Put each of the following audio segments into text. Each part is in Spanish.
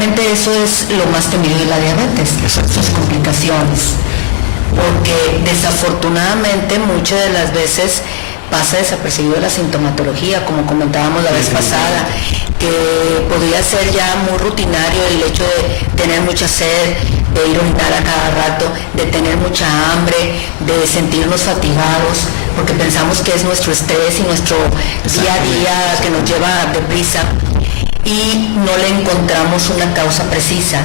Realmente eso es lo más temido de la diabetes, sus complicaciones, porque desafortunadamente muchas de las veces pasa desapercibido la sintomatología, como comentábamos la vez pasada, que podría ser ya muy rutinario el hecho de tener mucha sed, de ir a orinar a cada rato, de tener mucha hambre, de sentirnos fatigados, porque pensamos que es nuestro estrés y nuestro día a día que nos lleva deprisa y no le encontramos una causa precisa.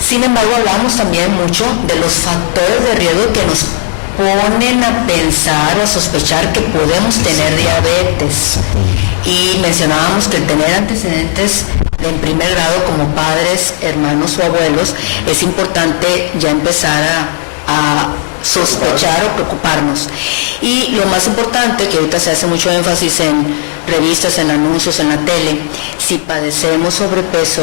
Sin embargo, hablamos también mucho de los factores de riesgo que nos ponen a pensar o a sospechar que podemos tener diabetes. Y mencionábamos que el tener antecedentes en primer grado como padres, hermanos o abuelos, es importante ya empezar a sospechar o preocuparnos. Y lo más importante, que ahorita se hace mucho énfasis en revistas, en anuncios, en la tele, si padecemos sobrepeso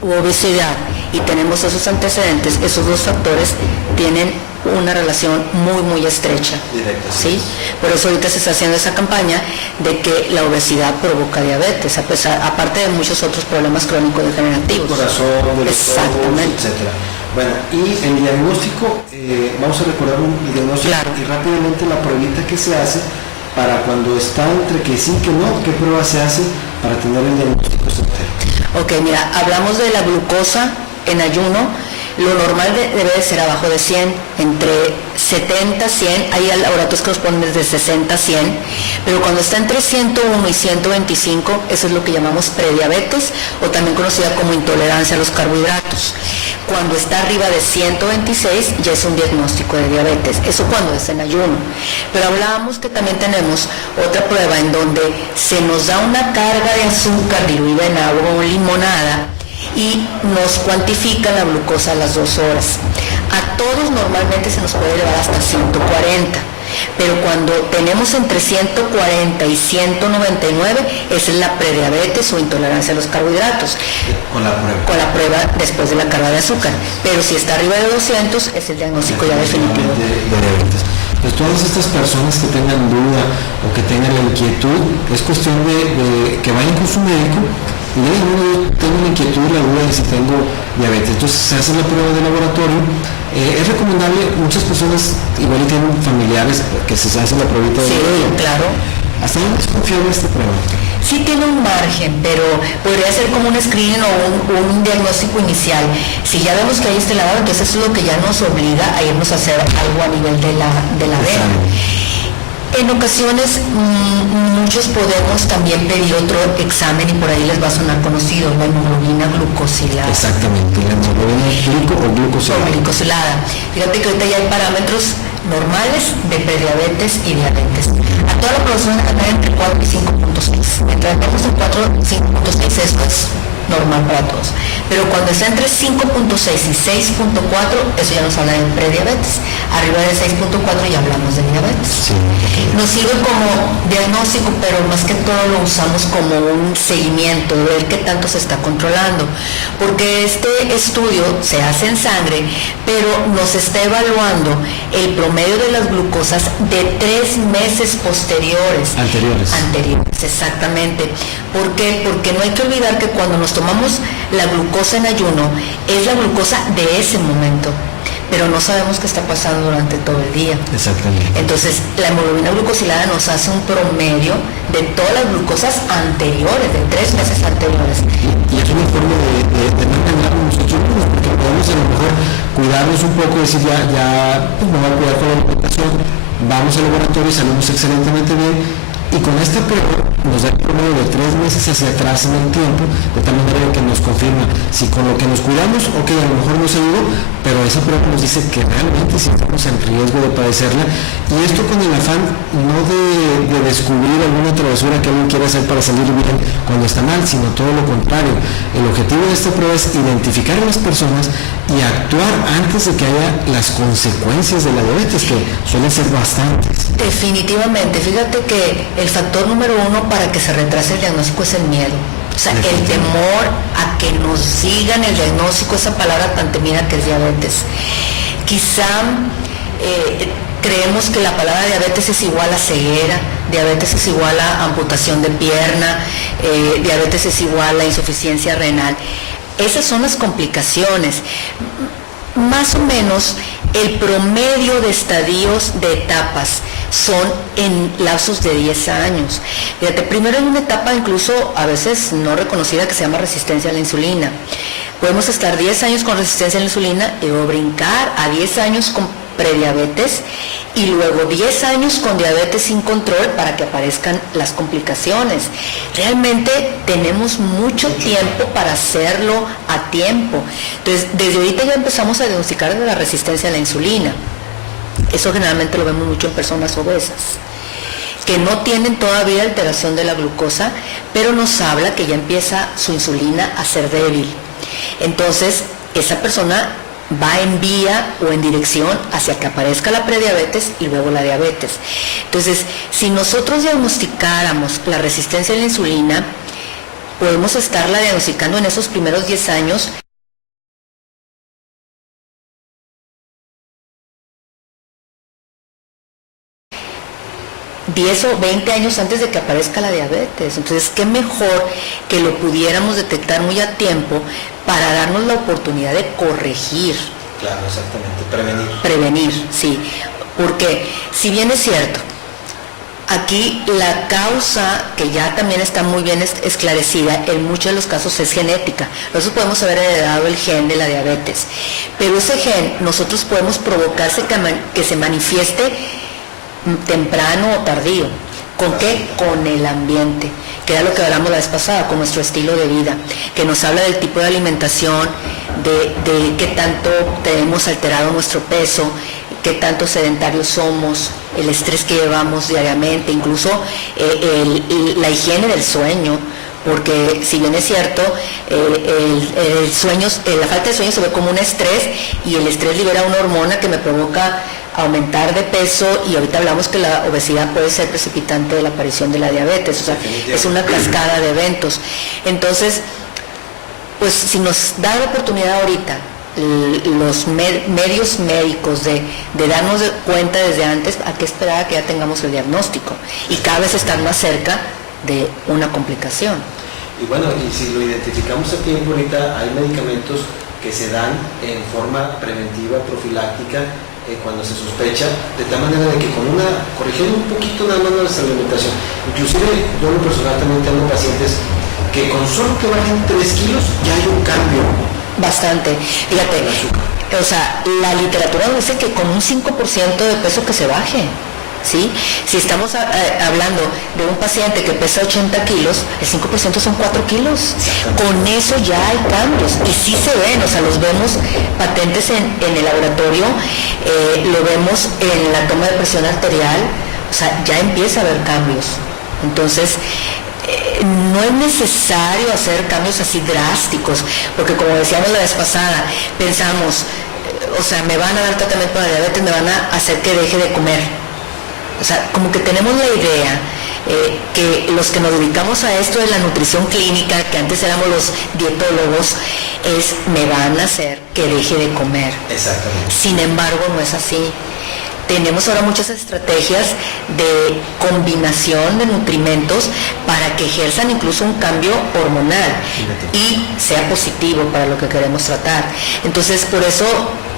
u obesidad y tenemos esos antecedentes, esos dos factores tienen una relación muy estrecha. ¿Sí? Por eso ahorita se está haciendo esa campaña de que la obesidad provoca diabetes, aparte de muchos otros problemas crónicos degenerativos. El corazón, el exactamente, etcétera. Bueno, y el diagnóstico, vamos a recordar el diagnóstico y rápidamente la pruebita que se hace para cuando está entre que sí que no, qué prueba se hace para tener el diagnóstico certero. Ok, mira, hablamos de la glucosa en ayuno. Lo normal debe de ser abajo de 100, entre 70, 100, hay laboratorios que los ponen desde 60 a 100, pero cuando está entre 101 y 125, eso es lo que llamamos prediabetes, o también conocida como intolerancia a los carbohidratos. Cuando está arriba de 126, ya es un diagnóstico de diabetes, eso cuando está en ayuno. Pero hablábamos que también tenemos otra prueba en donde se nos da una carga de azúcar diluida en agua o limonada, y nos cuantifica la glucosa a las 2 horas. A todos normalmente se nos puede elevar hasta 140, pero cuando tenemos entre 140 y 199, esa es la prediabetes o intolerancia a los carbohidratos. Con la prueba. Con la prueba después de la carga de azúcar. Pero si está arriba de 200, es el diagnóstico ya definitivo. De diabetes. Pues todas estas personas que tengan duda o que tengan la inquietud, es cuestión de que vayan con su médico y digan, yo tengo la inquietud, la duda de si tengo diabetes. Entonces se hace la prueba de laboratorio. Es recomendable, muchas personas igual tienen familiares que se hacen la pruebita de laboratorio. Sí, claro. ¿Hasta dónde es confiable esta prueba? Sí tiene un margen, pero podría ser como un screening o un diagnóstico inicial. Si ya vemos que hay este lado, entonces eso es lo que ya nos obliga a irnos a hacer algo a nivel de la vena. En ocasiones muchos podemos también pedir otro examen y por ahí les va a sonar conocido, la hemoglobina glucosilada. Exactamente, la hemoglobina glucosilada. Glucosilada. Fíjate que ahorita ya hay parámetros normales de prediabetes y diabetes. A toda la población anda entre 4 y 5.6. Entre estamos en 4 y 5.6, esto es normal para todos. Pero cuando está entre 5.6 y 6.4, eso ya nos habla de prediabetes. Arriba de 6.4 ya hablamos de diabetes. Sí. Nos sirve como diagnóstico, pero más que todo lo usamos como un seguimiento, de ver qué tanto se está controlando. Porque este estudio se hace en sangre, pero nos está evaluando el promedio de las glucosas de 3 meses posteriores. Anteriores, exactamente. ¿Por qué? Porque no hay que olvidar que cuando nos tomamos la glucosa en ayuno, es la glucosa de ese momento, pero no sabemos qué está pasando durante todo el día. Exactamente. Entonces, la hemoglobina glucosilada nos hace un promedio de todas las glucosas anteriores, de 3 meses anteriores. Y es una forma de no engañarnos nosotros mismos, porque podemos a lo mejor cuidarnos un poco, decir ya pues me voy a cuidar con la alimentación, vamos al laboratorio y salimos excelentemente bien. Y con esta prueba nos da el promedio de 3 meses hacia atrás en el tiempo, de tal manera que nos confirma si con lo que nos cuidamos, ok, a lo mejor nos ayudó, pero esa prueba nos dice que realmente sí estamos en riesgo de padecerla. Y esto con el afán no de descubrir alguna travesura que alguien quiere hacer para salir bien cuando está mal, sino todo lo contrario. El objetivo de esta prueba es identificar a las personas y actuar antes de que haya las consecuencias de la diabetes, que suelen ser bastantes. Definitivamente, fíjate que el factor número 1 para que se retrase el diagnóstico es el miedo. O sea, el temor a que nos digan el diagnóstico, esa palabra tan temida que es diabetes. Quizá creemos que la palabra diabetes es igual a ceguera, diabetes es igual a amputación de pierna, diabetes es igual a insuficiencia renal. Esas son las complicaciones. Más o menos el promedio de estadios de etapas son en lapsos de 10 años. Fíjate, primero hay una etapa incluso a veces no reconocida que se llama resistencia a la insulina. Podemos estar 10 años con resistencia a la insulina y luego brincar a 10 años con prediabetes y luego 10 años con diabetes sin control para que aparezcan las complicaciones. Realmente tenemos mucho tiempo para hacerlo a tiempo. Entonces, desde ahorita ya empezamos a diagnosticar la resistencia a la insulina. Eso generalmente lo vemos mucho en personas obesas, que no tienen todavía alteración de la glucosa, pero nos habla que ya empieza su insulina a ser débil. Entonces, esa persona va en vía o en dirección hacia que aparezca la prediabetes y luego la diabetes. Entonces, si nosotros diagnosticáramos la resistencia a la insulina, podemos estarla diagnosticando en esos primeros 10 años. ...10 o 20 años antes de que aparezca la diabetes. Entonces, qué mejor que lo pudiéramos detectar muy a tiempo para darnos la oportunidad de corregir. Claro, exactamente, prevenir. Prevenir, sí. Porque, si bien es cierto, aquí la causa, que ya también está muy bien esclarecida, en muchos de los casos es genética. Nosotros podemos haber heredado el gen de la diabetes, pero ese gen nosotros podemos provocarse que se manifieste temprano o tardío. ¿Con qué? Con el ambiente, que era lo que hablamos la vez pasada, con nuestro estilo de vida, que nos habla del tipo de alimentación, de qué tanto tenemos alterado nuestro peso, qué tanto sedentarios somos, el estrés que llevamos diariamente, incluso la higiene del sueño, porque si bien es cierto, la falta de sueño se ve como un estrés y el estrés libera una hormona que me provoca aumentar de peso, y ahorita hablamos que la obesidad puede ser precipitante de la aparición de la diabetes, o sea, es una cascada de eventos. Entonces, pues si nos da la oportunidad ahorita los medios médicos de darnos cuenta desde antes, hay que esperar a que ya tengamos el diagnóstico y cada vez estar más cerca de una complicación. Y bueno, y si lo identificamos a tiempo, ahorita hay medicamentos que se dan en forma preventiva, profiláctica, cuando se sospecha, de tal manera de que corrigiendo un poquito nada más nuestra alimentación, inclusive yo en lo personal también tengo pacientes que con solo que bajen 3 kilos ya hay un cambio. Bastante, fíjate, o sea, la literatura dice que con un 5% de peso que se baje, ¿sí? Si estamos hablando de un paciente que pesa 80 kilos, el 5% son 4 kilos. Con eso ya hay cambios y sí se ven, o sea, los vemos patentes en el laboratorio, lo vemos en la toma de presión arterial, o sea, ya empieza a haber cambios. Entonces, no es necesario hacer cambios así drásticos, porque como decíamos la vez pasada, pensamos, o sea, me van a dar tratamiento para diabetes, me van a hacer que deje de comer. O sea, como que tenemos la idea que los que nos dedicamos a esto de la nutrición clínica, que antes éramos los dietólogos, me van a hacer que deje de comer. Exactamente. Sin embargo, no es así. Tenemos ahora muchas estrategias de combinación de nutrimentos para que ejerzan incluso un cambio hormonal y sea positivo para lo que queremos tratar. Entonces, por eso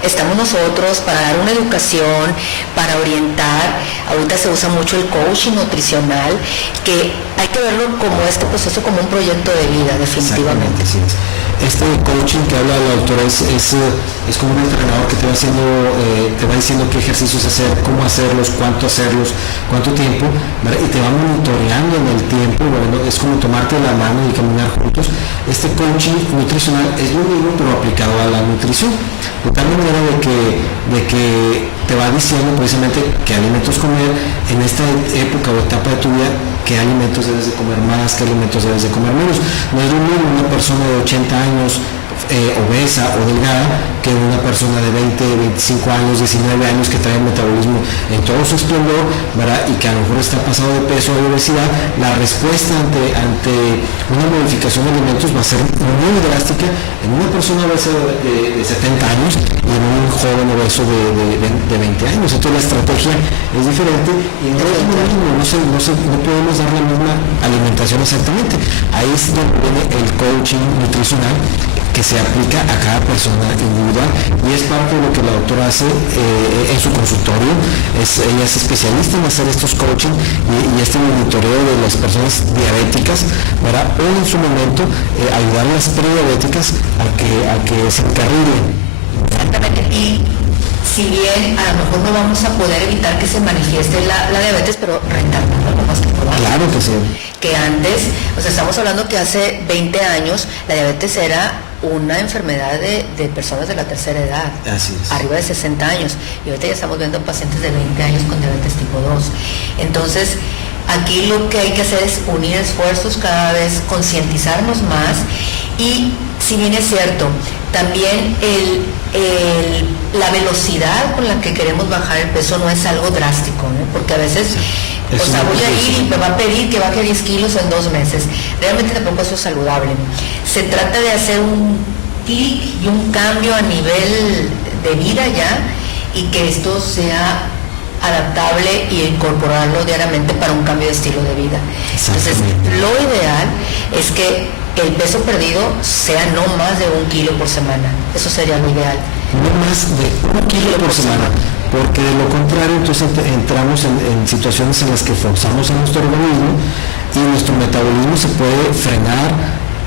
estamos nosotros para dar una educación, para orientar. Ahorita se usa mucho el coaching nutricional, que hay que verlo como este proceso, como un proyecto de vida, definitivamente. Sí. Este coaching que habla la doctora es como un entrenador que te va diciendo qué ejercicios hacer, cómo hacerlos, cuánto tiempo, ¿verdad? Y te va monitoreando en el tiempo. Bueno, es como tomarte la mano y caminar juntos. Este coaching nutricional es lo mismo pero aplicado a la nutrición, de tal manera de que te va diciendo precisamente qué alimentos comer en esta época o etapa de tu vida, qué alimentos debes de comer más, qué alimentos debes de comer menos. No es lo mismo una persona de 80 años obesa o delgada que una persona de 20, 25 años, 19 años que trae el metabolismo en todo su esplendor, ¿verdad? Y que a lo mejor está pasado de peso o de obesidad. La respuesta ante una modificación de alimentos va a ser muy drástica en una persona obesa de 70 años y en un joven obeso de 20 años. Entonces la estrategia es diferente y en realidad no podemos dar la misma alimentación exactamente. Ahí es donde viene el coaching nutricional, que se aplica a cada persona individual, y es parte de lo que la doctora hace en su consultorio. Ella es especialista en hacer estos coaching y este monitoreo de las personas diabéticas, ¿verdad? O en su momento ayudar a las prediabéticas a que se encarrilen. Exactamente. Y si bien a lo mejor no vamos a poder evitar que se manifieste la diabetes, pero retardando lo más que podamos. Claro que sí. Que antes, o sea, estamos hablando que hace 20 años la diabetes era una enfermedad de personas de la tercera edad, así es, arriba de 60 años, y ahorita ya estamos viendo pacientes de 20 años con diabetes tipo 2. Entonces, aquí lo que hay que hacer es unir esfuerzos, cada vez concientizarnos más, y si bien es cierto, también la velocidad con la que queremos bajar el peso no es algo drástico, ¿no? Porque a veces, o sea, voy a ir y me va a pedir que baje 10 kilos en 2 meses. Realmente tampoco eso es saludable. Se trata de hacer un clic y un cambio a nivel de vida ya, y que esto sea adaptable y incorporarlo diariamente para un cambio de estilo de vida. Entonces, lo ideal es que el peso perdido sea no más de 1 kilo por semana. Eso sería lo ideal. No más de 1 kilo por semana, porque de lo contrario entonces entramos en situaciones en las que forzamos a nuestro organismo y nuestro metabolismo se puede frenar,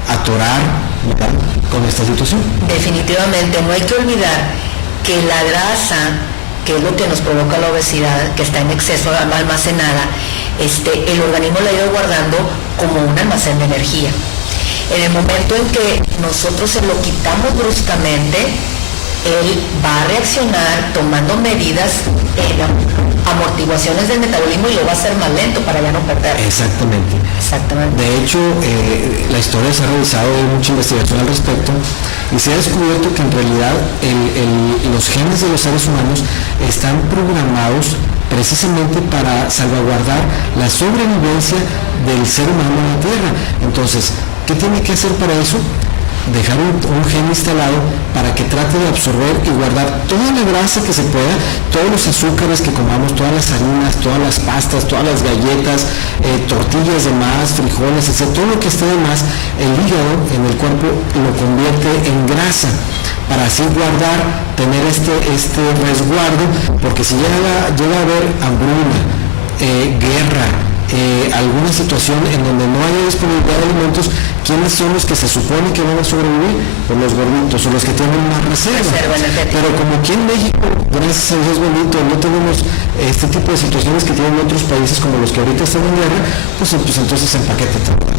atorar, ¿verdad?, con esta situación. Definitivamente, no hay que olvidar que la grasa, que es lo que nos provoca la obesidad, que está en exceso almacenada, el organismo la ha ido guardando como un almacén de energía. En el momento en que nosotros se lo quitamos bruscamente, él va a reaccionar tomando medidas en amortiguaciones del metabolismo, y lo va a hacer más lento para ya no perder. Exactamente. De hecho, la historia se ha realizado, hay mucha investigación al respecto, y se ha descubierto que en realidad los genes de los seres humanos están programados precisamente para salvaguardar la sobrevivencia del ser humano en la Tierra. Entonces, ¿qué tiene que hacer para eso? Dejar un gen instalado para que trate de absorber y guardar toda la grasa que se pueda, todos los azúcares que comamos, todas las harinas, todas las pastas, todas las galletas, tortillas de más, frijoles, etc. Todo lo que esté de más, el hígado en el cuerpo lo convierte en grasa, para así guardar, tener este resguardo, porque si llega a haber hambruna, guerra, alguna situación en donde no haya disponibilidad de alimentos, ¿quiénes son los que se supone que van a sobrevivir? Pues los gorditos, o los que tienen más reserva. Pero como aquí en México, gracias a Dios bonito, no tenemos este tipo de situaciones que tienen otros países como los que ahorita están en guerra, pues entonces empaquete todo.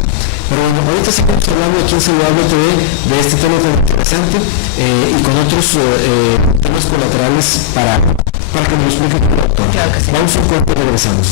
Pero bueno, ahorita seguimos hablando aquí en Saludable TV de este tema tan interesante y con otros temas colaterales para que nos lo explique el doctor. Claro que sí. Vamos a un corte y regresamos.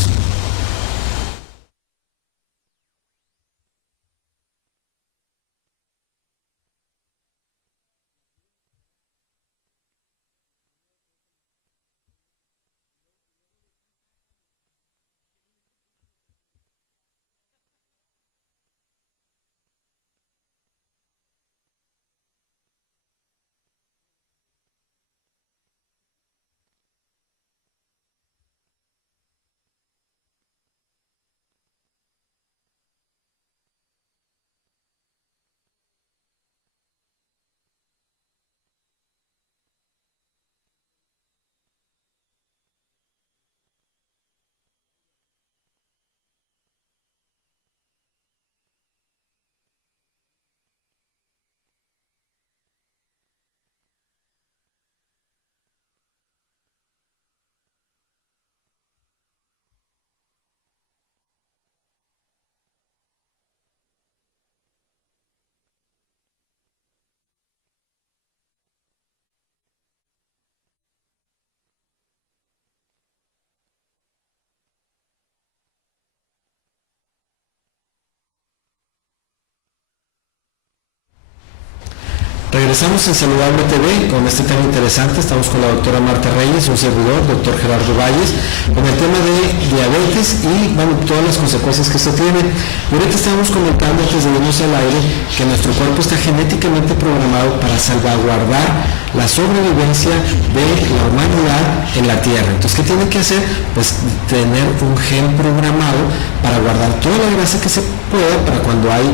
Regresamos en Saludable TV con este tema interesante. Estamos con la doctora Marta Reyes, un servidor, doctor Gerardo Valles, con el tema de diabetes y todas las consecuencias que esto tiene. Y ahorita estábamos comentando antes de irnos al aire que nuestro cuerpo está genéticamente programado para salvaguardar la sobrevivencia de la humanidad en la Tierra. Entonces, ¿qué tiene que hacer? Pues tener un gen programado para guardar toda la grasa que se pueda para cuando hay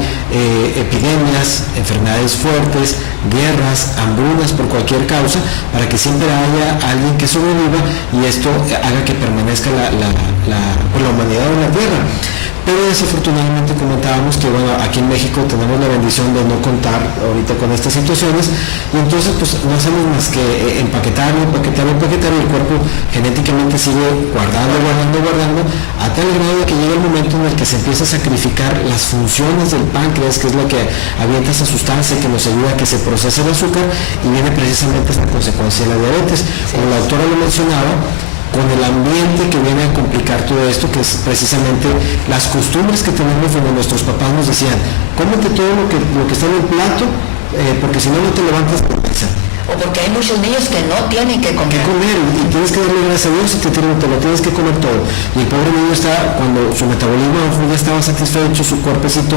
epidemias, enfermedades fuertes, guerras, hambrunas por cualquier causa, para que siempre haya alguien que sobreviva y esto haga que permanezca la humanidad en la Tierra. Pero desafortunadamente comentábamos que bueno, aquí en México tenemos la bendición de no contar ahorita con estas situaciones y entonces pues no hacemos más que empaquetarlo y el cuerpo genéticamente sigue guardando a tal grado de que llega el momento en el que se empieza a sacrificar las funciones del páncreas, que es lo que avienta esa sustancia que nos ayuda a que se procese el azúcar, y viene precisamente esta consecuencia de la diabetes. Como la doctora lo mencionaba, con el ambiente que viene a complicar todo esto, que es precisamente las costumbres que tenemos donde nuestros papás nos decían, cómete todo lo que está en el plato, porque si no, no te levantas de la mesa. O porque hay muchos niños que no tienen que comer. Y tienes que darle gracias a Dios y te lo tienes que comer todo. Y el pobre niño está, cuando su metabolismo ya estaba satisfecho, su cuerpecito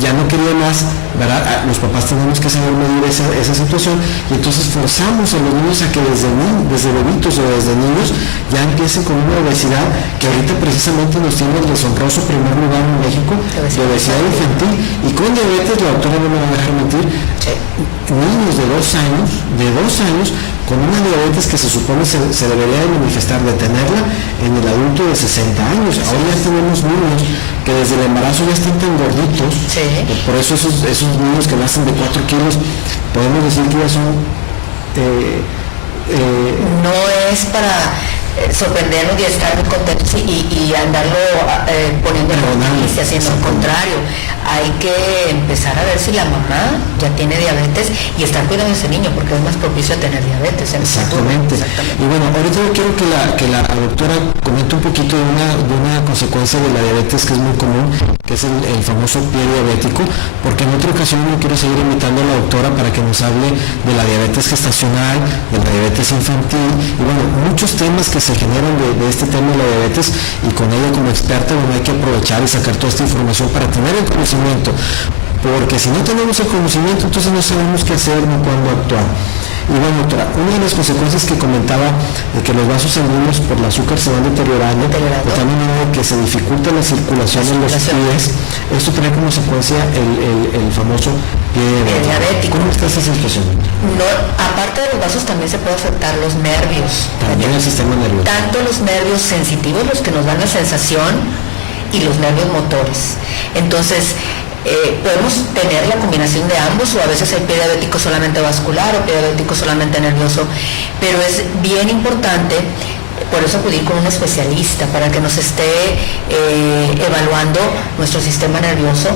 ya no quería más, ¿verdad? Los papás tenemos que saber medir esa situación, y entonces forzamos a los niños a que desde bebitos o desde niños ya empiecen con una obesidad que ahorita precisamente nos tiene el deshonroso primer lugar en México de obesidad infantil. Y con diabetes, la doctora no me va a dejar mentir, niños de 2 años con una diabetes que se supone se debería de manifestar, de tenerla en el adulto de 60 años. Ahora ya tenemos niños que desde el embarazo ya están tan gorditos, por eso esos niños que nacen de 4 kilos, podemos decir que ya son... no es para sorprendernos y estar muy contentos y andarlo poniendo en noticia, haciendo lo contrario. Hay que empezar a ver si la mamá ya tiene diabetes y estar cuidando a ese niño, porque es más propicio a tener diabetes en el futuro. Exactamente. Y bueno, ahorita yo quiero que la doctora comente un poquito de una consecuencia de la diabetes que es muy común, que es el famoso pie diabético, porque en otra ocasión yo quiero seguir invitando a la doctora para que nos hable de la diabetes gestacional, de la diabetes infantil, y bueno, muchos temas que se generan de este tema de la diabetes, y con ella como experta, bueno, hay que aprovechar y sacar toda esta información para tener el conocimiento, porque si no tenemos el conocimiento, entonces no sabemos qué hacer ni cuándo actuar. Y bueno, doctora, una de las consecuencias que comentaba de que los vasos sanguíneos por el azúcar se van deteriorando, pero también de que se dificulta la circulación en los pies, esto trae como consecuencia el famoso pie diabético. ¿Cómo está esa situación? No, aparte de los vasos también se puede afectar los nervios. También el sistema nervioso. Tanto los nervios sensitivos, los que nos dan la sensación, y los nervios motores. Entonces, podemos tener la combinación de ambos, o a veces hay pie diabético solamente vascular o pie diabético solamente nervioso, pero es bien importante por eso acudir con un especialista para que nos esté evaluando nuestro sistema nervioso,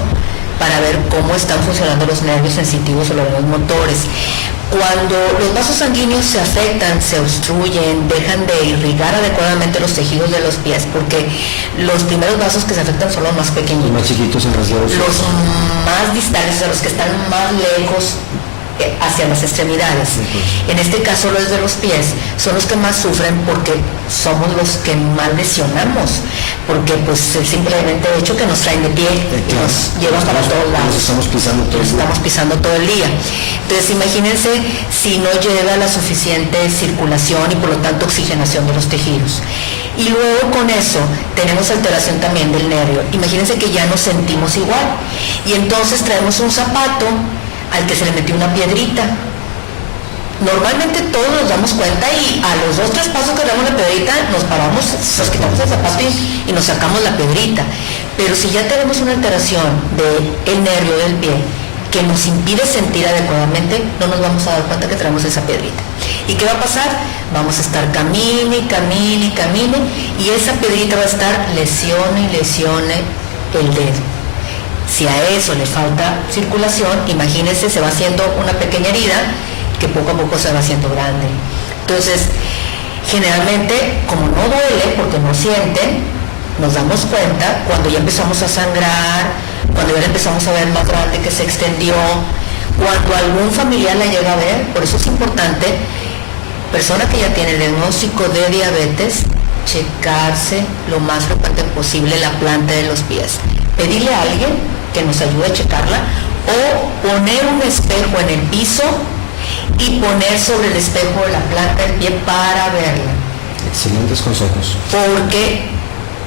para ver cómo están funcionando los nervios sensitivos o los nervios motores. Cuando los vasos sanguíneos se afectan, se obstruyen, dejan de irrigar adecuadamente los tejidos de los pies, porque los primeros vasos que se afectan son los más pequeñitos. Los más chiquitos en los más distales, o sea, los que están más lejos hacia las extremidades. En este caso, los de los pies son los que más sufren, porque somos los que más lesionamos, porque pues el simplemente hecho que nos traen de pie y nos llevan para todos lados. Estamos pisando todo el día. Entonces, imagínense si no lleva la suficiente circulación y por lo tanto oxigenación de los tejidos. Y luego con eso tenemos alteración también del nervio. Imagínense que ya nos sentimos igual. Y entonces traemos un zapato al que se le metió una piedrita. Normalmente todos nos damos cuenta y a los 2 o 3 pasos que damos la piedrita nos paramos, nos quitamos el zapato y nos sacamos la piedrita. Pero si ya tenemos una alteración del nervio del pie que nos impide sentir adecuadamente, no nos vamos a dar cuenta que traemos esa piedrita. ¿Y qué va a pasar? Vamos a estar camine, y esa piedrita va a estar lesione el dedo. Si a eso le falta circulación, imagínense, se va haciendo una pequeña herida que poco a poco se va haciendo grande. Entonces, generalmente, como no duele, porque no sienten, nos damos cuenta cuando ya empezamos a sangrar, cuando ya empezamos a ver más grande que se extendió, cuando algún familiar la llega a ver. Por eso es importante, persona que ya tiene el diagnóstico de diabetes, checarse lo más frecuente posible la planta de los pies. Pedirle a alguien que nos ayude a checarla, o poner un espejo en el piso y poner sobre el espejo de la planta del pie para verla. Excelentes consejos. Porque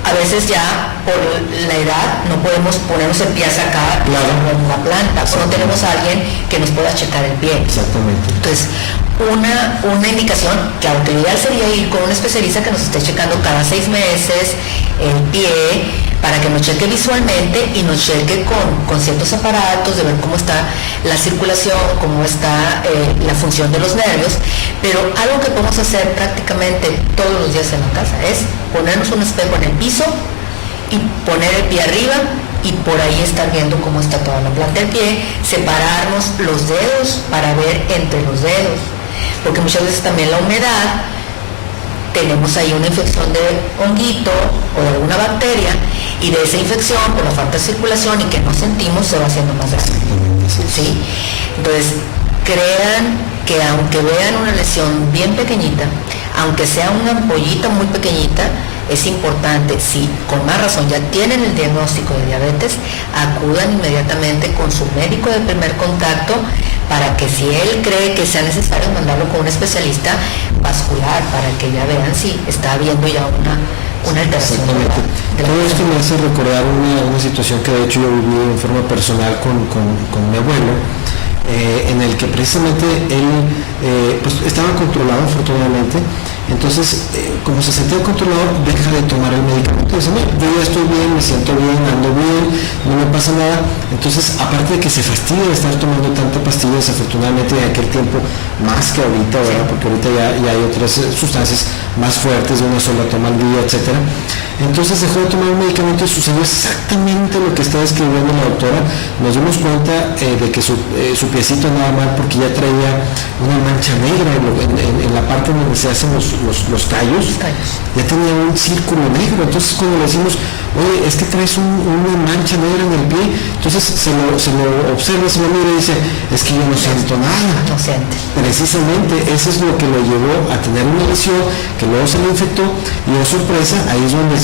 a veces ya por la edad no podemos ponernos el pie acá en la planta, o no tenemos a alguien que nos pueda checar el pie. Exactamente. Entonces, una indicación, claro, que lo ideal sería ir con un especialista que nos esté checando cada 6 meses el pie, para que nos cheque visualmente y nos cheque con ciertos aparatos de ver cómo está la circulación, cómo está la función de los nervios. Pero algo que podemos hacer prácticamente todos los días en la casa es ponernos un espejo en el piso y poner el pie arriba y por ahí estar viendo cómo está toda la planta del pie, separarnos los dedos para ver entre los dedos, porque muchas veces también la humedad, tenemos ahí una infección de honguito o de alguna bacteria, y de esa infección, por la falta de circulación y que no sentimos, se va haciendo más grande. ¿Sí? Entonces, crean que aunque vean una lesión bien pequeñita, aunque sea una ampollita muy pequeñita, es importante, si con más razón ya tienen el diagnóstico de diabetes, acudan inmediatamente con su médico de primer contacto para que, si él cree que sea necesario, mandarlo con un especialista vascular para que ya vean si está habiendo ya una alteración. Exactamente. Todo esto me hace recordar una situación que de hecho yo viví en forma personal con mi abuelo, en el que precisamente él pues estaba controlado, afortunadamente. Entonces, como se sentía controlado, deja de tomar el medicamento. Dice, no, yo ya estoy bien, me siento bien, ando bien, no me pasa nada. Entonces, aparte de que se fastidia de estar tomando tanta pastilla, desafortunadamente en aquel tiempo, más que ahorita, ¿verdad? Porque ahorita ya hay otras sustancias más fuertes, de una sola toma al día, etc. Entonces dejó de tomar un medicamento y sucedió exactamente lo que está describiendo la doctora. Nos dimos cuenta de que su piecito andaba mal porque ya traía una mancha negra en la parte donde se hacen los callos. Ya tenía un círculo negro. Entonces cuando le decimos, oye, es que traes una mancha negra en el pie, entonces se lo observa, se lo mira y dice, es que yo no siento nada. No siente. Precisamente eso es lo que lo llevó a tener una lesión, que luego se le infectó, y oh sorpresa, ahí es donde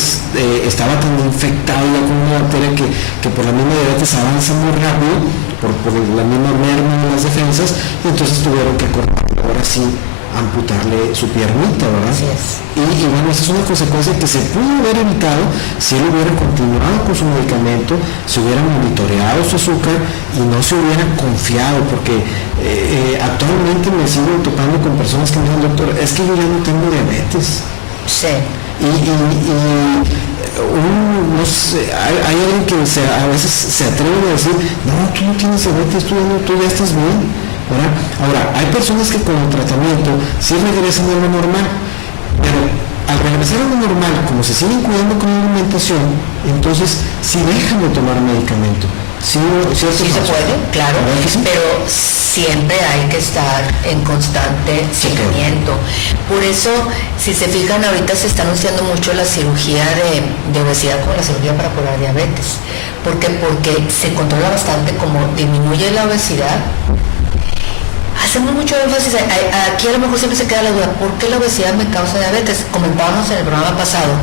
estaba tan infectado ya con una bacteria que por la misma diabetes avanza muy rápido, por la misma merma en las defensas, y entonces tuvieron que cortar, ahora sí, amputarle su piernita, ¿verdad? Así es. Y bueno, esa es una consecuencia que se pudo haber evitado si él hubiera continuado con su medicamento, se hubiera monitoreado su azúcar y no se hubiera confiado, porque actualmente me sigo topando con personas que me dicen, doctor, es que yo ya no tengo diabetes. Sí. No sé, hay alguien que a veces se atreve a decir, no, tú no tienes diabetes, tú ya estás bien, ¿verdad? Ahora, hay personas que con el tratamiento sí regresan a lo normal, pero al regresar a lo normal, como se siguen cuidando con la alimentación, entonces sí dejan de tomar medicamento. Sí se puede, claro, sí? Pero siempre hay que estar en constante seguimiento. Por eso, si se fijan, ahorita se está anunciando mucho la cirugía de obesidad como la cirugía para curar diabetes. ¿Por qué? Porque se controla bastante cómo disminuye la obesidad. Hacemos mucho énfasis, aquí a lo mejor siempre se queda la duda, ¿por qué la obesidad me causa diabetes? Comentábamos en el programa pasado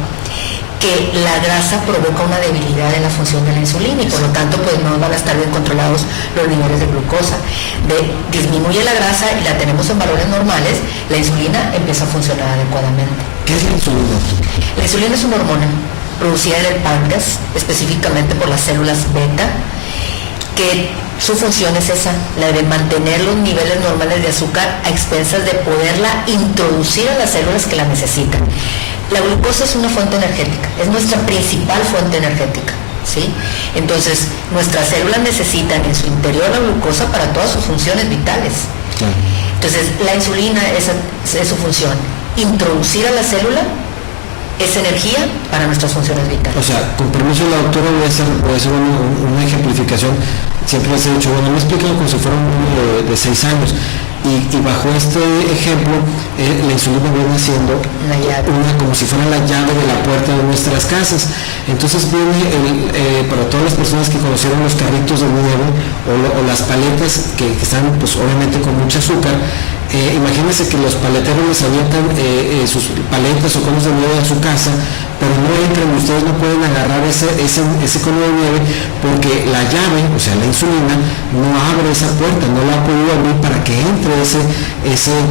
que la grasa provoca una debilidad en la función de la insulina y por lo tanto pues no van a estar bien controlados los niveles de glucosa. Disminuye la grasa y la tenemos en valores normales, la insulina empieza a funcionar adecuadamente. ¿Qué es la insulina? La insulina es una hormona producida en el páncreas, específicamente por las células beta, que su función es esa, la de mantener los niveles normales de azúcar a expensas de poderla introducir a las células que la necesitan. La glucosa es una fuente energética, es nuestra principal fuente energética, ¿sí? Entonces, nuestras células necesitan en su interior la glucosa para todas sus funciones vitales. Claro. Entonces, la insulina es su función, introducir a la célula esa energía para nuestras funciones vitales. O sea, con permiso de la doctora, voy a hacer una ejemplificación. Siempre les he dicho, bueno, me explican como si fuera un niño de 6 años. Y bajo este ejemplo, la insulina viene siendo como si fuera la llave de la puerta de nuestras casas. Entonces viene, para todas las personas que conocieron los carritos de nieve o las paletas que están pues obviamente con mucho azúcar, imagínense que los paleteros les avientan sus paletas o conos de nieve a su casa pero no entran, ustedes no pueden agarrar ese cono de nieve porque la llave, o sea, la insulina, no abre esa puerta, no la ha podido abrir para que entre ese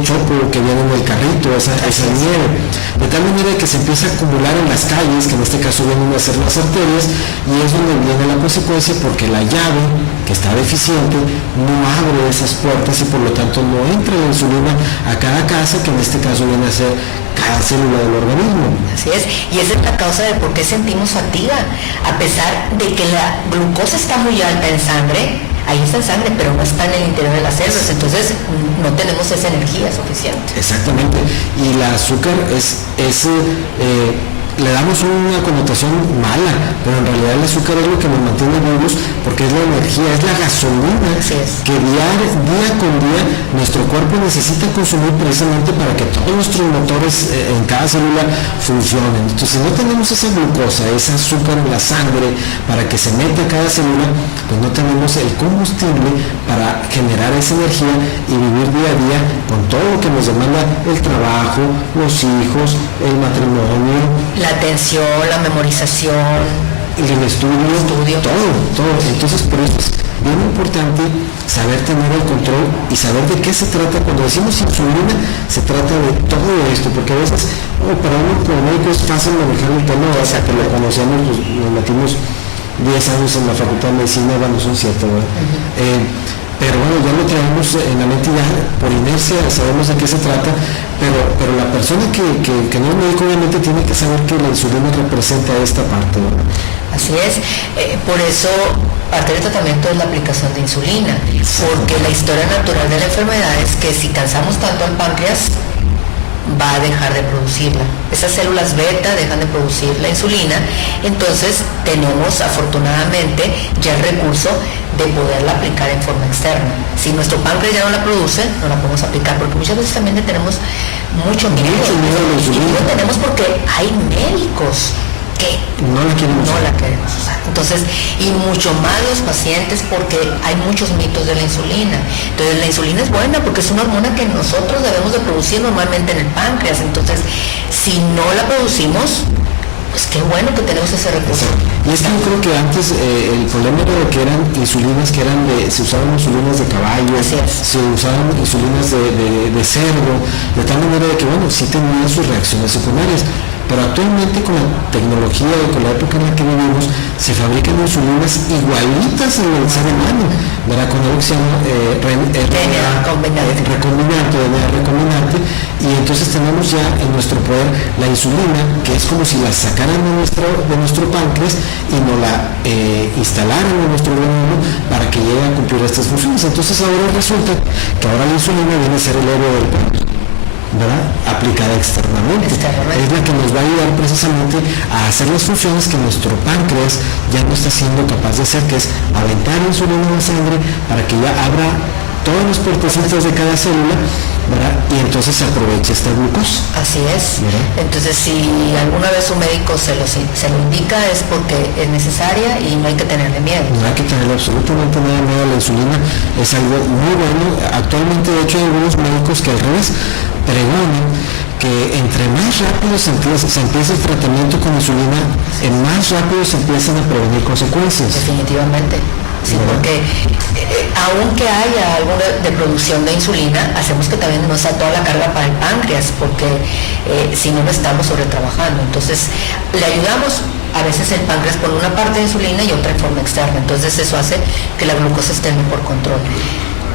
chopo que viene en el carrito, esa nieve. De tal manera que se empieza a acumular en las calles, que en este caso vienen a ser las arterias, y es donde viene la consecuencia porque la llave, que está deficiente, no abre esas puertas y por lo tanto no entra la insulina a cada casa, que en este caso viene a ser cada célula del organismo. Así es, y esa es la causa de por qué sentimos fatiga, a pesar de que la glucosa está muy alta en sangre, ahí está en sangre, pero no está en el interior de las células, entonces no tenemos esa energía suficiente. Exactamente, y el azúcar le damos una connotación mala, pero en realidad el azúcar es lo que nos mantiene vivos porque es la energía, es la gasolina que día con día nuestro cuerpo necesita consumir precisamente para que todos nuestros motores en cada célula funcionen. Entonces, si no tenemos esa glucosa, ese azúcar en la sangre para que se meta a cada célula, pues no tenemos el combustible para generar esa energía y vivir día a día con todo lo que nos demanda el trabajo, los hijos, el matrimonio, la atención, la memorización, el estudio, todo. Entonces, por eso es bien importante saber tener el control y saber de qué se trata. Cuando decimos insulina, se trata de todo esto, porque a veces, para uno como médico es fácil manejar el tema, o sea, que lo conocemos, nos metimos 10 años en la Facultad de Medicina, bueno, son 7, ¿verdad? Pero bueno, ya lo traemos en la mente, ya por inercia sabemos de qué se trata, pero la persona que no es médico obviamente tiene que saber que la insulina representa esta parte, ¿verdad? Así es, por eso parte del tratamiento es la aplicación de insulina, porque la historia natural de la enfermedad es que si cansamos tanto al páncreas, va a dejar de producirla. Esas células beta dejan de producir la insulina, entonces tenemos afortunadamente ya el recurso de poderla aplicar en forma externa. Si nuestro páncreas ya no la produce, no la podemos aplicar, porque muchas veces también le tenemos mucho miedo. Y lo tenemos porque hay médicos que no la queremos usar. Entonces, y mucho más los pacientes porque hay muchos mitos de la insulina. Entonces, la insulina es buena porque es una hormona que nosotros debemos de producir normalmente en el páncreas. Entonces, si no la producimos, pues qué bueno que tenemos ese recurso. Y es que yo creo que antes el problema era que eran insulinas se usaban insulinas de caballo, se usaban insulinas de cerdo, de tal manera de que, bueno, sí tenían sus reacciones secundarias. Pero actualmente con la tecnología y con la época en la que vivimos, se fabrican insulinas igualitas en el ser humano, ¿verdad? Con algo que se llama recombinante, y entonces tenemos ya en nuestro poder la insulina, que es como si la sacaran de nuestro páncreas y nos la instalaran en nuestro organismo para que llegue a cumplir estas funciones. Entonces ahora resulta que ahora la insulina viene a ser el héroe del páncreas, ¿verdad? Aplicada externamente. Es la que nos va a ayudar precisamente a hacer las funciones que nuestro páncreas ya no está siendo capaz de hacer, que es aventar insulina en la sangre para que ya abra todas las puertecitas de cada célula, ¿verdad? Y entonces se aprovecha esta glucosa. Así es, ¿verdad? Entonces, si alguna vez un médico se lo indica, es porque es necesaria y no hay que tenerle miedo. No hay que tenerle absolutamente nada de miedo a la insulina, es algo muy bueno. Actualmente, de hecho, hay algunos médicos que al revés pregonan que entre más rápido se empieza el tratamiento con insulina, más rápido se empiezan a prevenir consecuencias. Definitivamente. Sí, porque aunque haya algo de producción de insulina, hacemos que también no sea toda la carga para el páncreas, porque si no, no estamos sobretrabajando. Entonces, le ayudamos, a veces el páncreas pone una parte de insulina y otra en forma externa. Entonces, eso hace que la glucosa esté por control.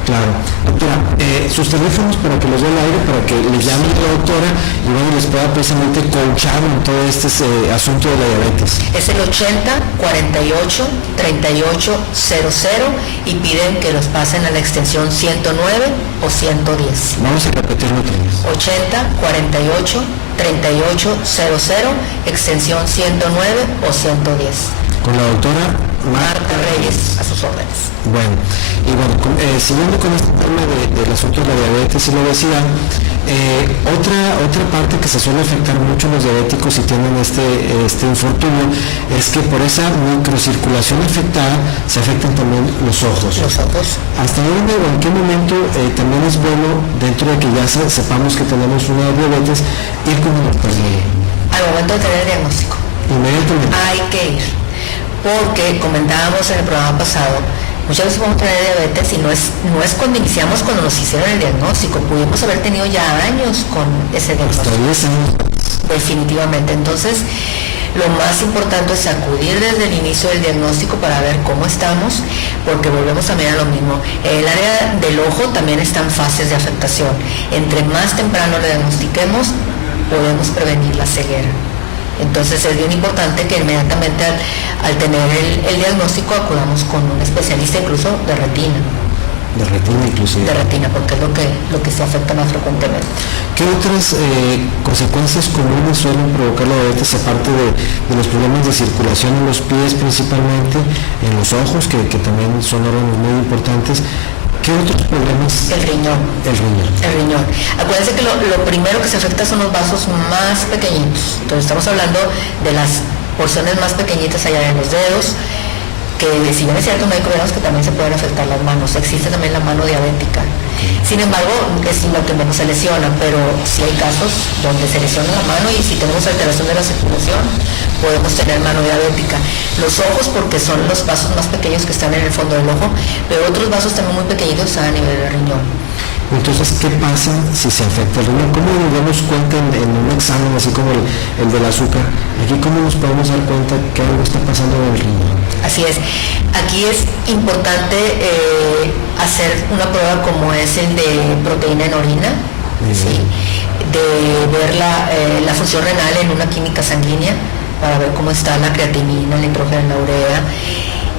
Claro. Doctora, sus teléfonos para que los dé al aire, para que les llamen a la doctora y bueno, les pueda precisamente coachar en todo este asunto de la diabetes. Es el 80-48-3800 y piden que los pasen a la extensión 109 o 110. Vamos a repetirlo otra vez. 80-48-3800, extensión 109 o 110. Con la doctora Marta Reyes, a sus órdenes. Bueno, y bueno, siguiendo con este tema del asunto de la diabetes y la obesidad, otra parte que se suele afectar mucho a los diabéticos si tienen este infortunio es que por esa microcirculación afectada se afectan también los ojos. Los ojos. ¿Hasta dónde o en qué momento también es bueno, dentro de que ya sepamos que tenemos una diabetes, ir con el oftalmólogo? Al momento de tener el diagnóstico. Inmediatamente. Hay que ir, porque comentábamos en el programa pasado, muchas veces podemos tener diabetes y no es cuando iniciamos, cuando nos hicieron el diagnóstico, pudimos haber tenido ya años con ese diagnóstico. Hasta 10 años. Definitivamente. Entonces, lo más importante es acudir desde el inicio del diagnóstico para ver cómo estamos, porque volvemos también a lo mismo. El área del ojo también está en fases de afectación. Entre más temprano lo diagnostiquemos, podemos prevenir la ceguera. Entonces es bien importante que inmediatamente al tener el diagnóstico acudamos con un especialista incluso de retina. De retina inclusive. De retina, porque es lo que se afecta más frecuentemente. ¿Qué otras consecuencias comunes suelen provocar la diabetes, aparte de los problemas de circulación en los pies principalmente, en los ojos, que también son órganos muy importantes? ¿Qué otros problemas? El riñón. El riñón. El riñón. Acuérdense que lo primero que se afecta son los vasos más pequeñitos. Entonces estamos hablando de las porciones más pequeñitas allá en los dedos, que si bien es cierto, no hay problemas que también se pueden afectar las manos. Existe también la mano diabética. Sin embargo, es lo que menos se lesiona, pero sí hay casos donde se lesiona la mano y si tenemos alteración de la circulación, podemos tener mano diabética. Los ojos, porque son los vasos más pequeños que están en el fondo del ojo, pero otros vasos también muy pequeñitos están a nivel del riñón. Entonces, ¿qué pasa si se afecta el riñón? ¿Cómo nos damos cuenta en un examen así como el del azúcar? Aquí, ¿cómo nos podemos dar cuenta que algo está pasando en el riñón? Así es. Aquí es importante hacer una prueba como es el de proteína en orina, ¿sí? De ver la función renal en una química sanguínea para ver cómo está la creatinina, el nitrógeno, la urea.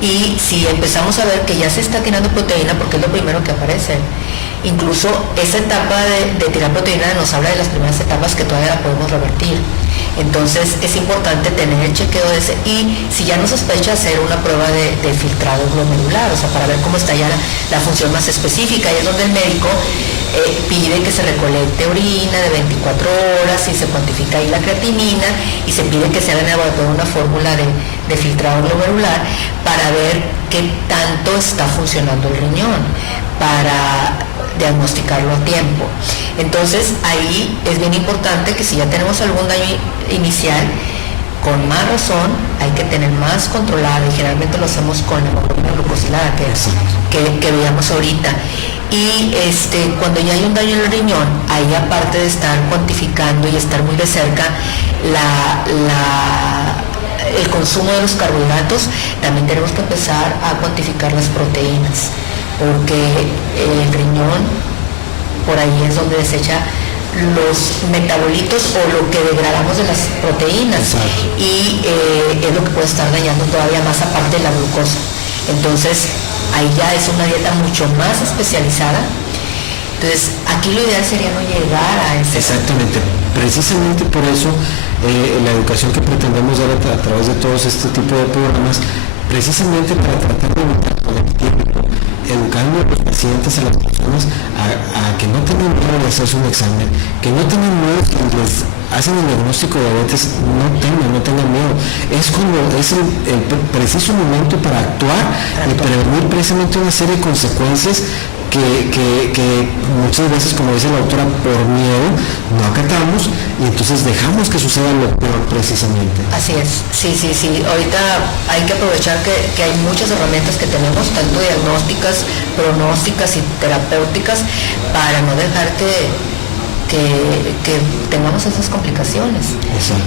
Y si empezamos a ver que ya se está tirando proteína, porque es lo primero que aparece, incluso esa etapa de tirar proteína nos habla de las primeras etapas que todavía la podemos revertir. Entonces es importante tener el chequeo de ese, y si ya no sospecha, hacer una prueba de filtrado glomerular, o sea, para ver cómo está ya la función más específica, y es donde el médico pide que se recolecte orina de 24 horas y se cuantifica ahí la creatinina y se pide que se haga en el laboratorio una fórmula de filtrado glomerular para ver qué tanto está funcionando el riñón, para diagnosticarlo a tiempo. Entonces ahí es bien importante que si ya tenemos algún daño inicial, con más razón hay que tener más controlada, y generalmente lo hacemos con la hemoglobina glucosilada que veíamos ahorita. Y cuando ya hay un daño en el riñón, ahí aparte de estar cuantificando y estar muy de cerca el consumo de los carbohidratos, también tenemos que empezar a cuantificar las proteínas, porque el riñón por ahí es donde desecha los metabolitos o lo que degradamos de las proteínas. Exacto. Y es lo que puede estar dañando todavía más, aparte de la glucosa. Entonces ahí ya es una dieta mucho más especializada. Entonces aquí lo ideal sería no llegar a ese. Exactamente, precisamente por eso la educación que pretendemos dar a través de todos este tipo de programas, precisamente para tratar de evitar con el tiempo, educando a los pacientes, a las personas, a que no tengan miedo de hacerse un examen, que no tengan miedo si les hacen el diagnóstico de diabetes, no tengan miedo. Es el preciso momento para actuar y prevenir precisamente una serie de consecuencias que muchas veces, como dice la doctora, por miedo no acatamos y entonces dejamos que suceda lo peor precisamente. Así es, sí. Ahorita hay que aprovechar que hay muchas herramientas que tenemos, tanto diagnósticas, pronósticas y terapéuticas, para no dejar que tengamos esas complicaciones.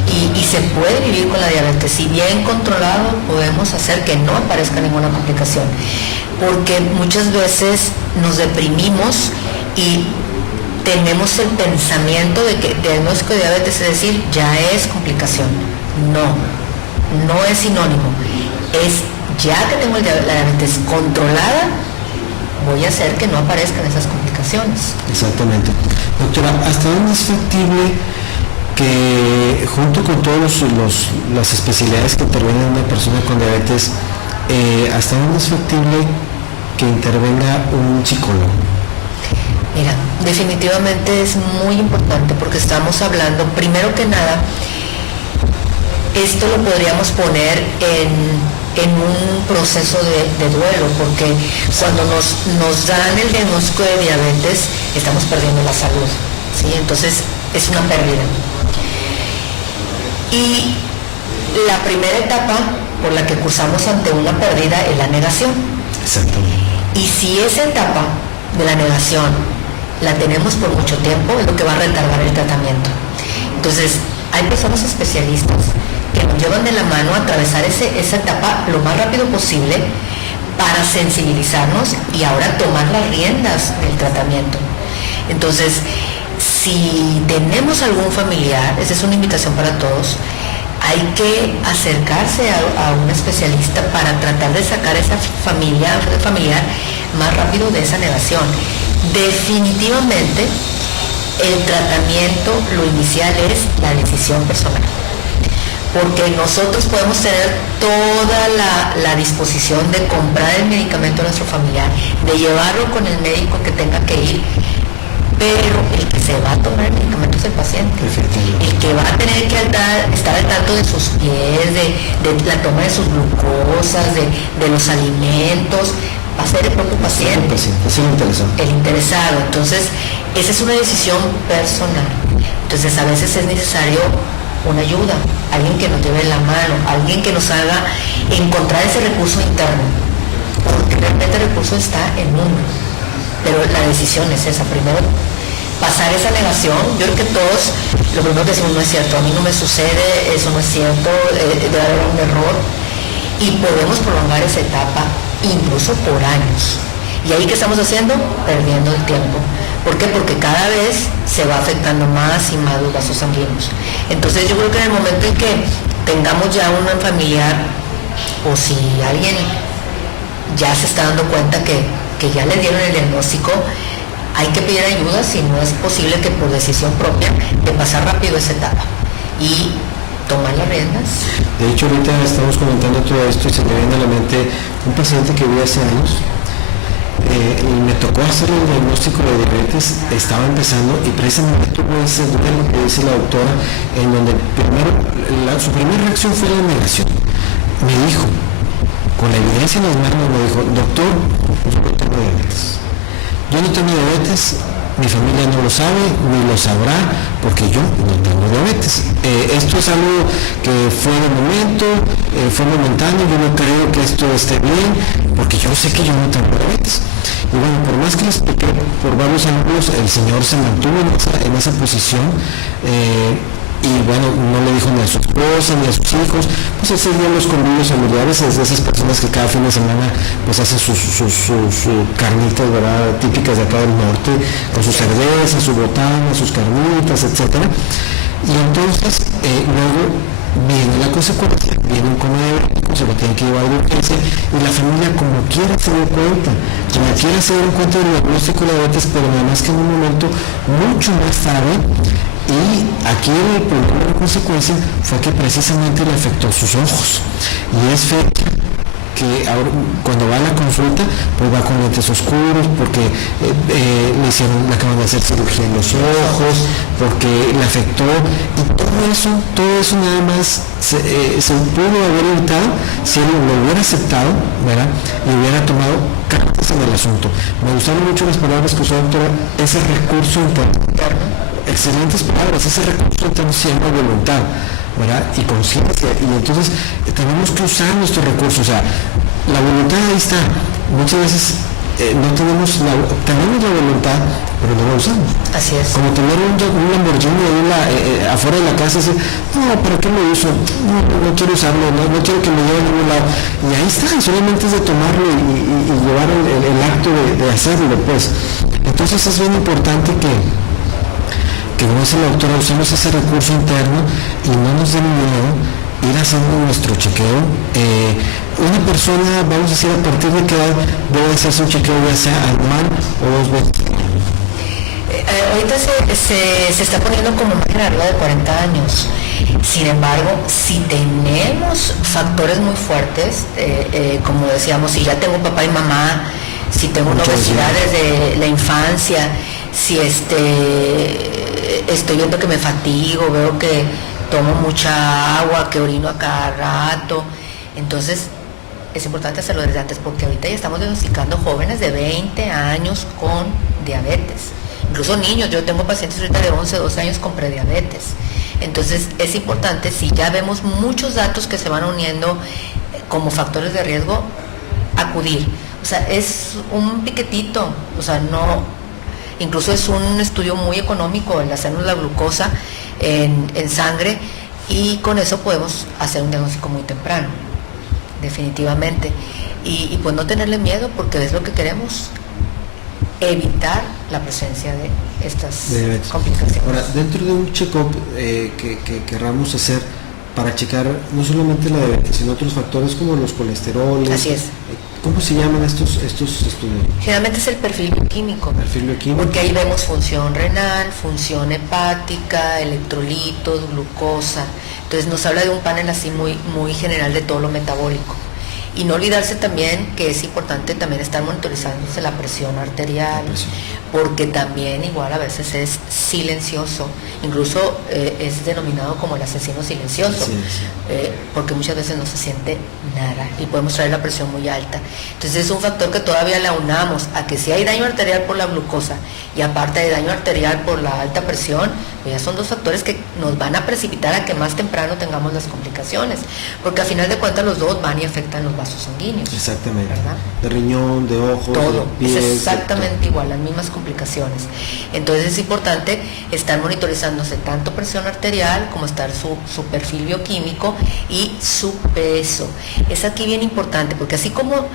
Y se puede vivir con la diabetes. Si bien controlado, podemos hacer que no aparezca ninguna complicación, porque muchas veces nos deprimimos y tenemos el pensamiento de que diagnóstico de diabetes es decir, ya es complicación. No es sinónimo. Es ya que tengo la diabetes controlada, voy a hacer que no aparezcan esas complicaciones. Exactamente. Doctora, ¿hasta dónde es factible que, junto con todas las especialidades que intervienen en una persona con diabetes, hasta dónde es factible que intervenga un psicólogo? Mira, definitivamente es muy importante, porque estamos hablando, primero que nada, esto lo podríamos poner en un proceso de duelo, porque cuando nos dan el diagnóstico de diabetes, estamos perdiendo la salud, ¿sí? Entonces es una pérdida. Y la primera etapa por la que cursamos ante una pérdida es la negación. Exactamente. Y si esa etapa de la negación la tenemos por mucho tiempo, es lo que va a retardar el tratamiento. Entonces, hay personas especialistas que nos llevan de la mano a atravesar esa etapa lo más rápido posible para sensibilizarnos y ahora tomar las riendas del tratamiento. Entonces, si tenemos algún familiar, esa es una invitación para todos, hay que acercarse a un especialista para tratar de sacar a esa familiar más rápido de esa negación. Definitivamente, el tratamiento, lo inicial es la decisión personal. Porque nosotros podemos tener toda la disposición de comprar el medicamento a nuestro familiar, de llevarlo con el médico que tenga que ir, pero el que se va a tomar el medicamento es el paciente. El que va a tener que estar al tanto de sus pies, de la toma de sus glucosas, de los alimentos, va a ser el propio paciente. Es el interesado. El interesado. Entonces, esa es una decisión personal. Entonces, a veces es necesario una ayuda, alguien que nos lleve la mano, alguien que nos haga encontrar ese recurso interno, porque realmente el recurso está en uno, pero la decisión es esa, primero pasar esa negación. Yo creo que todos lo primero que decimos: no es cierto, a mí no me sucede, eso no es cierto, debe haber un error, y podemos prolongar esa etapa incluso por años. ¿Y ahí qué estamos haciendo? Perdiendo el tiempo. ¿Por qué? Porque cada vez se va afectando más y más los vasos sanguíneos. Entonces yo creo que en el momento en que tengamos ya un familiar, o si alguien ya se está dando cuenta que ya le dieron el diagnóstico, hay que pedir ayuda si no es posible que por decisión propia de pasar rápido esa etapa y tomar las riendas. De hecho, ahorita estamos comentando todo esto y se me viene a la mente un paciente que vi hace años. Me tocó hacer el diagnóstico de diabetes, estaba empezando y precisamente tuvo ese duelo que dice la doctora, en donde su primera reacción fue la negación. Me dijo, con la evidencia en las manos, me dijo: doctor, yo no tengo diabetes. Yo no tengo diabetes, mi familia no lo sabe, ni lo sabrá, porque yo no tengo diabetes. Esto es algo que fue de momento, fue momentáneo, yo no creo que esto esté bien, porque yo sé que yo no tengo diabetes. Y bueno, por más que le expliqué por varios ángulos, el señor se mantuvo en esa posición, y bueno, no le dijo ni a su esposa ni a sus hijos. Pues ese día los convivios familiares es de esas personas que cada fin de semana pues hacen sus carnitas, ¿verdad?, típicas de acá del norte, con sus cervezas, su botana, sus carnitas, etcétera. Y entonces luego viene la consecuencia, viene un coma diabético, se lo tiene que llevar de urgencia, y la familia como quiera se dio cuenta, del diagnóstico de diabetes, pero nada más que en un momento mucho más tarde. Y aquí el problema de consecuencia fue que precisamente le afectó sus ojos, y es fecha que ahora, cuando va a la consulta, pues va con lentes oscuros, porque le acaban de hacer cirugía en los ojos, porque le afectó, y todo eso nada más se pudo haber evitado si él lo hubiera aceptado, ¿verdad?, y hubiera tomado cartas en el asunto. Me gustaron mucho las palabras que usó la doctora, ese recurso interno. Excelentes palabras, ese recurso interno se llama voluntad, ¿verdad?, y conciencia, y entonces tenemos que usar nuestros recursos. O sea, la voluntad ahí está. Muchas veces tenemos la voluntad, pero no la usamos. Así es. Como tener un Lamborghini ahí afuera de la casa, y decir: no, ¿para qué lo uso? No quiero usarlo, no quiero que me lleve a ningún lado. Y ahí está, solamente es de tomarlo y llevar el acto de hacerlo, pues. Entonces es bien importante que, como dice la doctora, usemos ese recurso interno y no nos dé miedo ir haciendo nuestro chequeo. Una persona, vamos a decir, a partir de qué edad debe hacerse un chequeo, ya sea anual o 2 veces. Ahorita se está poniendo como más general de 40 años. Sin embargo, si tenemos factores muy fuertes, como decíamos, si ya tengo papá y mamá, si tengo una obesidad desde la infancia, si estoy viendo que me fatigo, veo que tomo mucha agua, que orino a cada rato, entonces es importante hacerlo desde antes, porque ahorita ya estamos diagnosticando jóvenes de 20 años con diabetes, incluso niños. Yo tengo pacientes ahorita de 11, 12 años con prediabetes. Entonces es importante, si ya vemos muchos datos que se van uniendo como factores de riesgo, acudir. O sea, es un piquetito, o sea, no, incluso es un estudio muy económico el hacernos la glucosa en sangre, y con eso podemos hacer un diagnóstico muy temprano, definitivamente. Y pues no tenerle miedo, porque es lo que queremos, evitar la presencia de estas complicaciones. Ahora, dentro de un check-up que querramos hacer para checar no solamente la diabetes, sino otros factores como los colesteroles. Así es. ¿Cómo se llaman estos estudios? Generalmente es el perfil bioquímico. Perfil bioquímico. Porque ahí vemos función renal, función hepática, electrolitos, glucosa. Entonces nos habla de un panel así muy general de todo lo metabólico. Y no olvidarse también que es importante también estar monitorizándose la presión arterial, porque también igual a veces es silencioso, incluso es denominado como el asesino silencioso, porque muchas veces no se siente nada y podemos traer la presión muy alta. Entonces es un factor que todavía le aunamos a que si hay daño arterial por la glucosa y aparte hay daño arterial por la alta presión, pues ya son dos factores que nos van a precipitar a que más temprano tengamos las complicaciones, porque al final de cuentas los dos van y afectan los vasos sanguíneos. Exactamente. ¿Verdad? De riñón, de ojos, todo, de pies. es exactamente igual, las mismas complicaciones. Entonces es importante estar monitorizándose tanto presión arterial como estar su perfil bioquímico y su peso. Es aquí bien importante, porque así como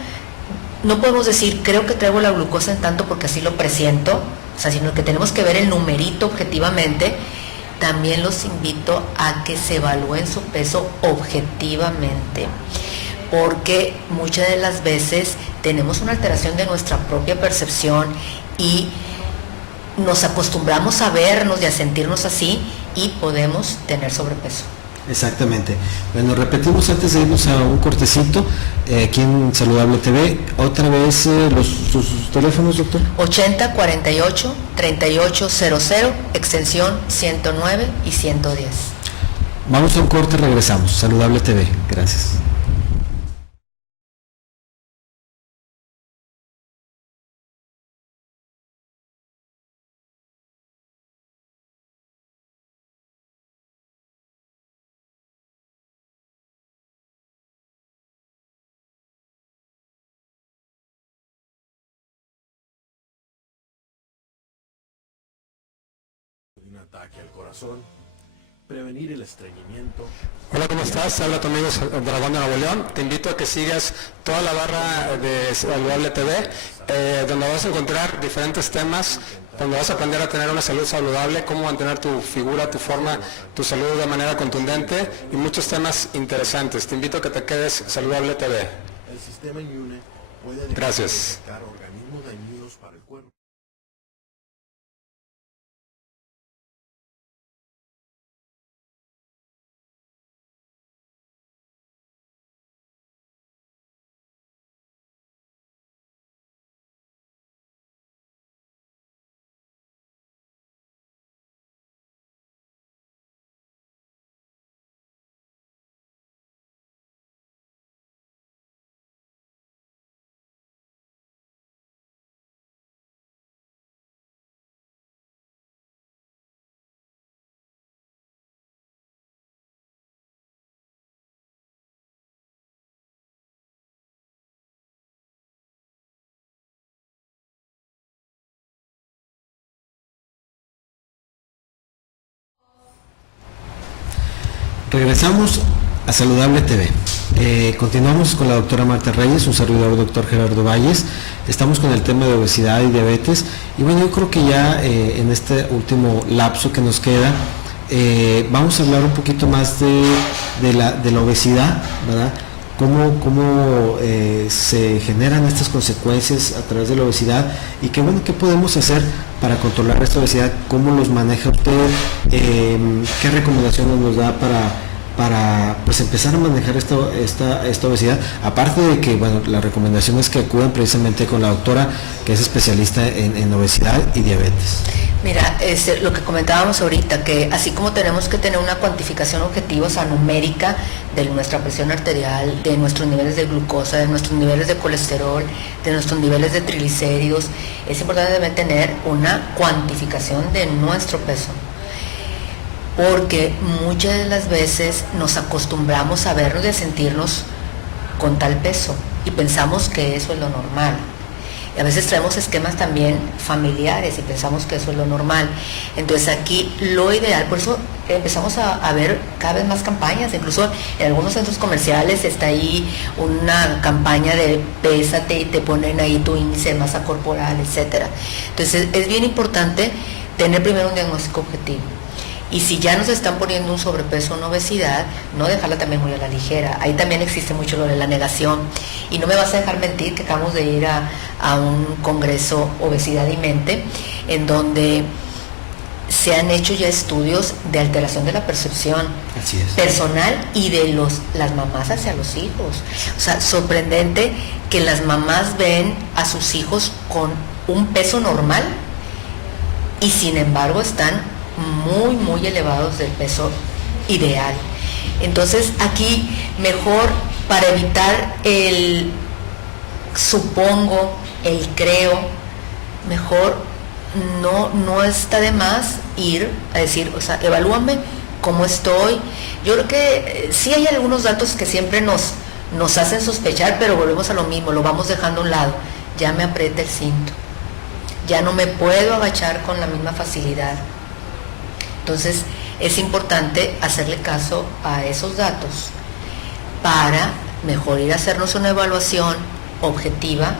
no podemos decir creo que traigo la glucosa en tanto porque así lo presiento, o sea, sino que tenemos que ver el numerito objetivamente. También los invito a que se evalúen su peso objetivamente, porque muchas de las veces tenemos una alteración de nuestra propia percepción y nos acostumbramos a vernos y a sentirnos así y podemos tener sobrepeso. Exactamente. Bueno, repetimos antes de irnos a un cortecito, aquí en Saludable TV, otra vez sus teléfonos, doctor. 8048-3800, extensión 109 y 110. Vamos a un corte, regresamos. Saludable TV, gracias. Un ataque al corazón, prevenir el estreñimiento. Hola, ¿cómo estás? Habla tu amigo Dragón de Nuevo León. Te invito a que sigas toda la barra de Saludable TV, donde vas a encontrar diferentes temas, donde vas a aprender a tener una salud saludable, cómo mantener tu figura, tu forma, tu salud de manera contundente y muchos temas interesantes. Te invito a que te quedes Saludable TV. El sistema inmune puede Gracias. detectar organismos dañinos para el cuerpo. Regresamos a Saludable TV. Continuamos con la doctora Marta Reyes, un servidor doctor Gerardo Valles. Estamos con el tema de obesidad y diabetes. Y bueno, yo creo que ya en este último lapso que nos queda, vamos a hablar un poquito más de la obesidad, ¿verdad? Cómo se generan estas consecuencias a través de la obesidad y qué podemos hacer para controlar esta obesidad, cómo los maneja usted, qué recomendaciones nos da para pues empezar a manejar esta obesidad, aparte de que la recomendación es que acudan precisamente con la doctora que es especialista en obesidad y diabetes. Mira, lo que comentábamos ahorita, que así como tenemos que tener una cuantificación objetiva, o sea, numérica, de nuestra presión arterial, de nuestros niveles de glucosa, de nuestros niveles de colesterol, de nuestros niveles de triglicéridos, es importante también tener una cuantificación de nuestro peso. porque muchas de las veces nos acostumbramos a vernos y a sentirnos con tal peso y pensamos que eso es lo normal. Y a veces traemos esquemas también familiares y pensamos que eso es lo normal. Entonces aquí lo ideal, por eso empezamos a ver cada vez más campañas, incluso en algunos centros comerciales está ahí una campaña de pésate y te ponen ahí tu índice de masa corporal, etcétera. Entonces es bien importante tener primero un diagnóstico objetivo. Y si ya nos están poniendo un sobrepeso o una obesidad, no dejarla también muy a la ligera. Ahí también existe mucho lo de la negación. Y no me vas a dejar mentir que acabamos de ir a un congreso Obesidad y Mente, en donde se han hecho ya estudios de alteración de la percepción personal y de las mamás hacia los hijos. O sea, sorprendente que las mamás ven a sus hijos con un peso normal y sin embargo están muy, muy elevados del peso ideal. Entonces aquí mejor, para evitar el supongo, el creo, mejor no está de más ir a decir, o sea, evalúame cómo estoy. Yo creo que sí hay algunos datos que siempre nos hacen sospechar, pero volvemos a lo mismo, lo vamos dejando a un lado. Ya me aprieta el cinto, ya no me puedo agachar con la misma facilidad. Entonces es importante hacerle caso a esos datos para mejor ir a hacernos una evaluación objetiva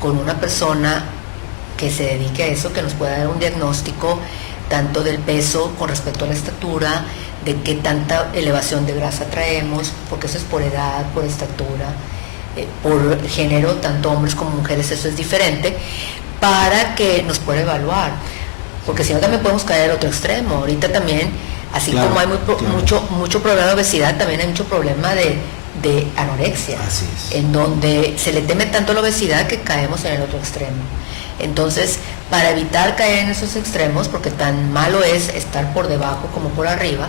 con una persona que se dedique a eso, que nos pueda dar un diagnóstico tanto del peso con respecto a la estatura, de qué tanta elevación de grasa traemos, porque eso es por edad, por estatura, por género, tanto hombres como mujeres, eso es diferente, para que nos pueda evaluar. Porque si no también podemos caer al otro extremo. Ahorita también, así como hay mucho problema de obesidad, también hay mucho problema de anorexia, en donde se le teme tanto la obesidad que caemos en el otro extremo. Entonces, para evitar caer en esos extremos, porque tan malo es estar por debajo como por arriba,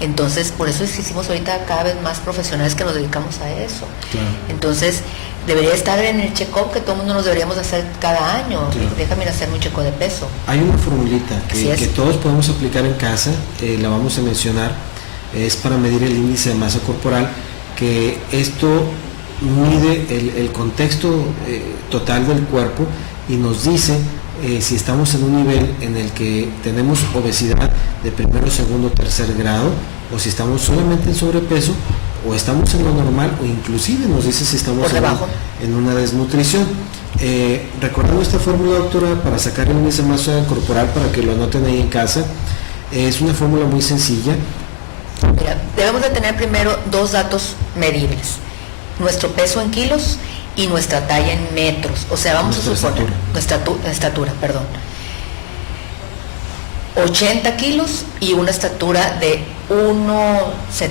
entonces por eso hicimos ahorita cada vez más profesionales que nos dedicamos a eso. Entonces, debería estar en el check-up que todo el mundo nos deberíamos hacer cada año. Déjame ir a hacerme un check-up de peso. Hay una formulita que todos podemos aplicar en casa, la vamos a mencionar, es para medir el índice de masa corporal, que esto mide el contexto total del cuerpo y nos dice si estamos en un nivel en el que tenemos obesidad de primero, segundo, tercer grado, o si estamos solamente en sobrepeso, o estamos en lo normal, o inclusive nos dice si estamos en una desnutrición. Recordando esta fórmula, doctora, para sacar el índice de masa corporal, para que lo anoten ahí en casa, es una fórmula muy sencilla. Mira, debemos de tener primero dos datos medibles: nuestro peso en kilos y nuestra talla en metros. O sea, vamos a suponer nuestra estatura, 80 kilos y una estatura de 1,70.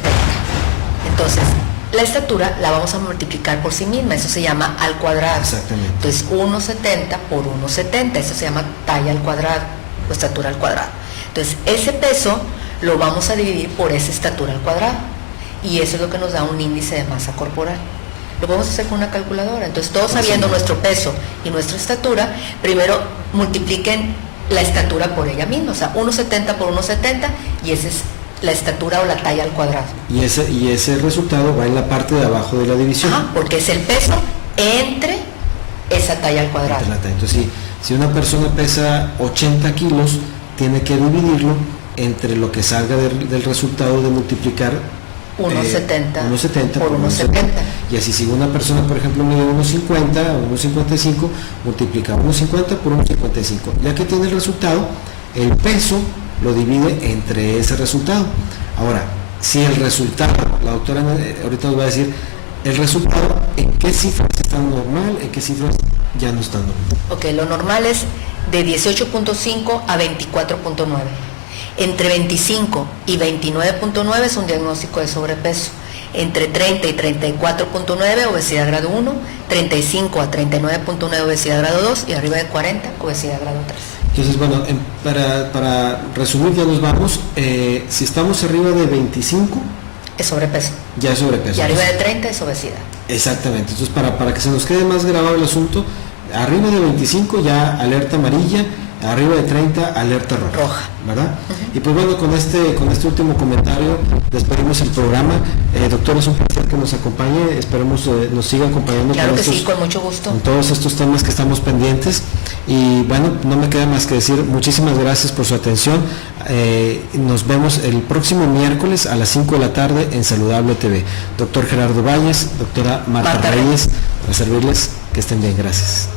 Entonces, la estatura la vamos a multiplicar por sí misma, eso se llama al cuadrado. Exactamente. Entonces, 1,70 por 1,70, eso se llama talla al cuadrado, o estatura al cuadrado. Entonces, ese peso lo vamos a dividir por esa estatura al cuadrado, y eso es lo que nos da un índice de masa corporal. Lo podemos hacer con una calculadora. Entonces, todos sabiendo nuestro peso y nuestra estatura, primero multipliquen la estatura por ella misma, o sea, 1,70 por 1,70, y esa es la estatura o la talla al cuadrado. Y ese resultado va en la parte de abajo de la división. Porque es el peso entre esa talla al cuadrado. Entonces, si una persona pesa 80 kilos, tiene que dividirlo entre lo que salga del resultado de multiplicar 1,70 por 1,70. Y así, si una persona, por ejemplo, mide 1,50 o 1,55, multiplica 1,50 por 1,55. Ya que tiene el resultado, el peso lo divide entre ese resultado. Ahora, si el resultado, la doctora ahorita nos va a decir, el resultado, ¿en qué cifras está normal? ¿En qué cifras ya no está normal? Ok, lo normal es de 18.5 a 24.9. Entre 25 y 29.9 es un diagnóstico de sobrepeso. Entre 30 y 34.9, obesidad grado 1, 35 a 39.9, obesidad grado 2, y arriba de 40, obesidad grado 3. Entonces, bueno, para resumir, ya nos vamos. Si estamos arriba de 25, es sobrepeso. Ya es sobrepeso. Y arriba de 30 es obesidad. Exactamente. Entonces, para que se nos quede más grabado el asunto, arriba de 25 ya alerta amarilla, arriba de 30, alerta roja. ¿Verdad? Y pues bueno, con este último comentario despedimos el programa. Doctor, es un placer que nos acompañe, esperemos nos siga acompañando. Claro que sí, con mucho gusto. Con todos estos temas que estamos pendientes. Y bueno, no me queda más que decir muchísimas gracias por su atención. Nos vemos el próximo miércoles a las 5 de la tarde en Saludable TV. Doctor Gerardo Valles, doctora Marta Reyes, para servirles, que estén bien, gracias.